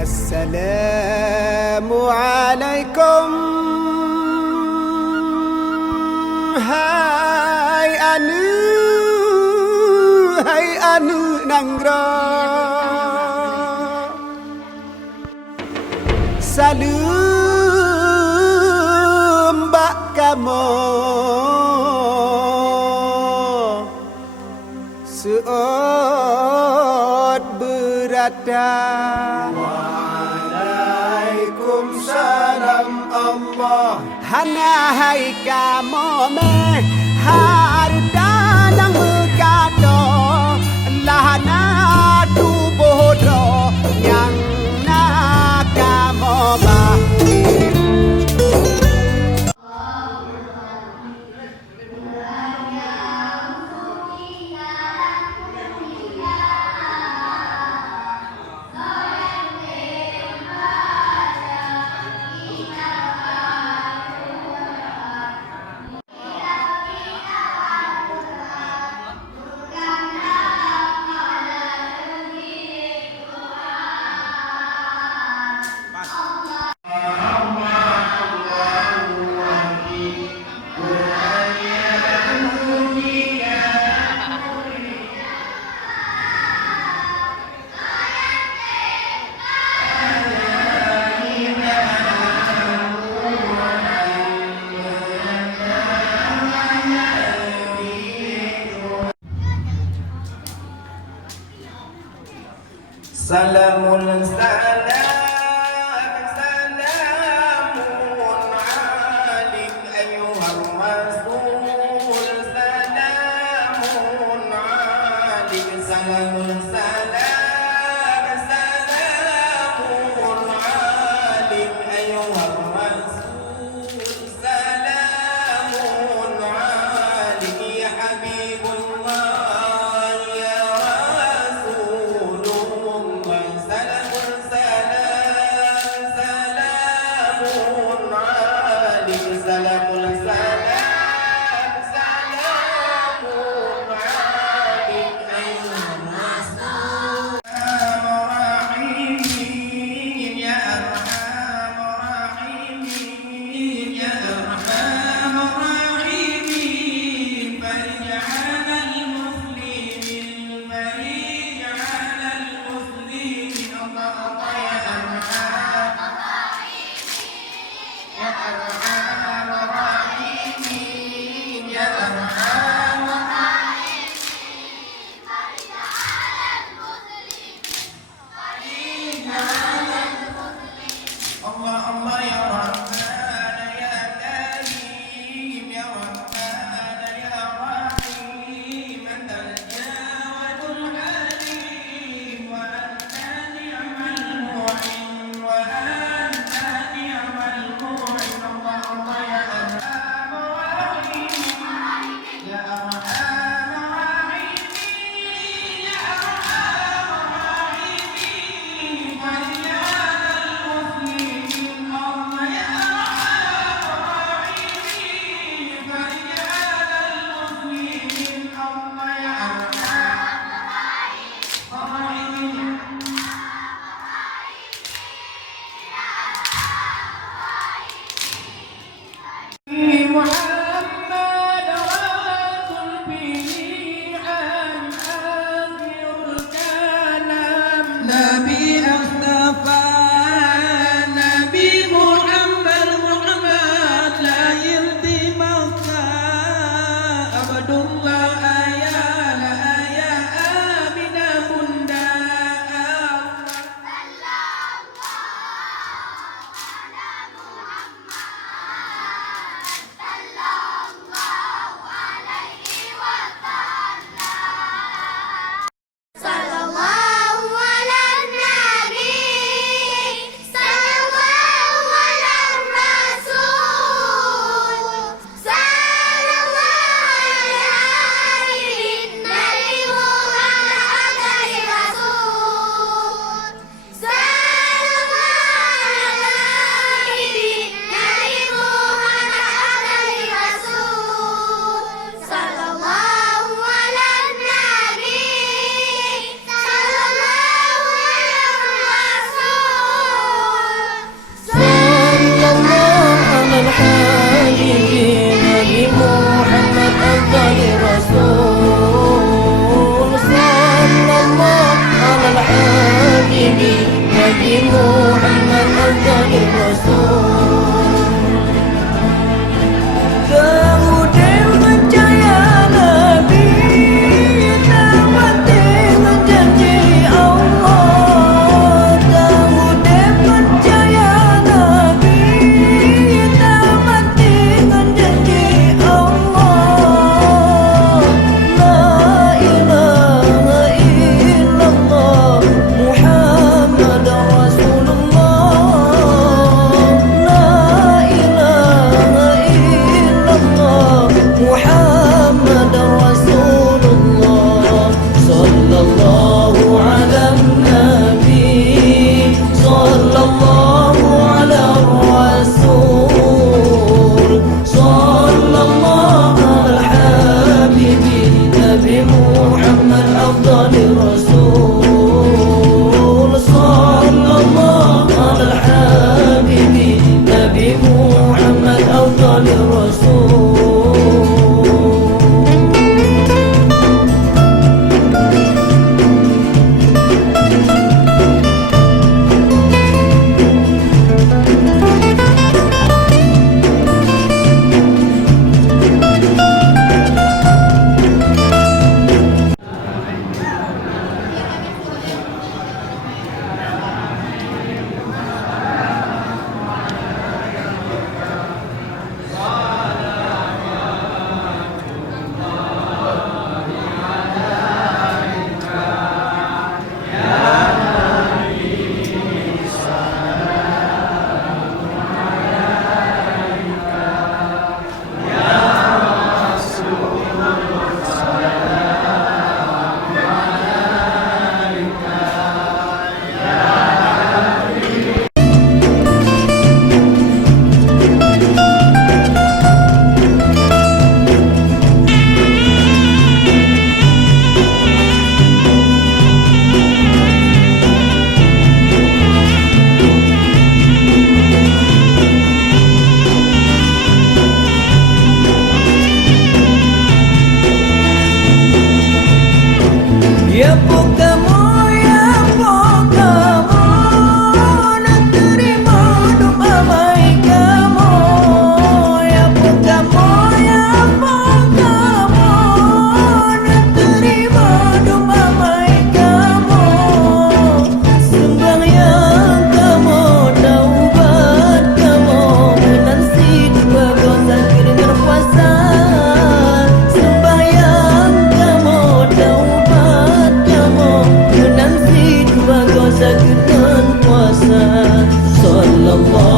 Assalamualaikum. Hai anu nangra. Salam bak kamu seot berada. Waalaikumsalam Allah. Hana hai kamu meh harta nang berkata lahana tu bodoh yang nak kamu bah. Salamun salamun alik ayyuhar rasul. Salamun alik. Salamun alik ayyuhar rasul. Salamun alik ya Habibullah ya Rasulullah. Salamun Nabi Muhammad afdalur rasul. Kemudian percaya Nabi, tawati janji Allah. Kemudian percaya Nabi, tawati janji Allah. La ilaha illallah Muhammad Rasulullah. La ilaha illallah Muhammad Rasulullah. Sallallahu ala nabi, sallallahu ala rasul, sallallahu ala habibi Nabi Muhammad afdalur rasul. Sallallahu ala habibi Nabi Muhammad afdalur rasul. Ya Pokamo, ya Pokamo, nak terima doa baik kamu. Ya Pokamo, ya Pokamo, nak terima doa baik kamu. Sembahyang kamu, taubat kamu, menansi dua dosa dengan puasa. Sembahyang kamu, taubat menanti dua dosa dengan puasa. Sallallahu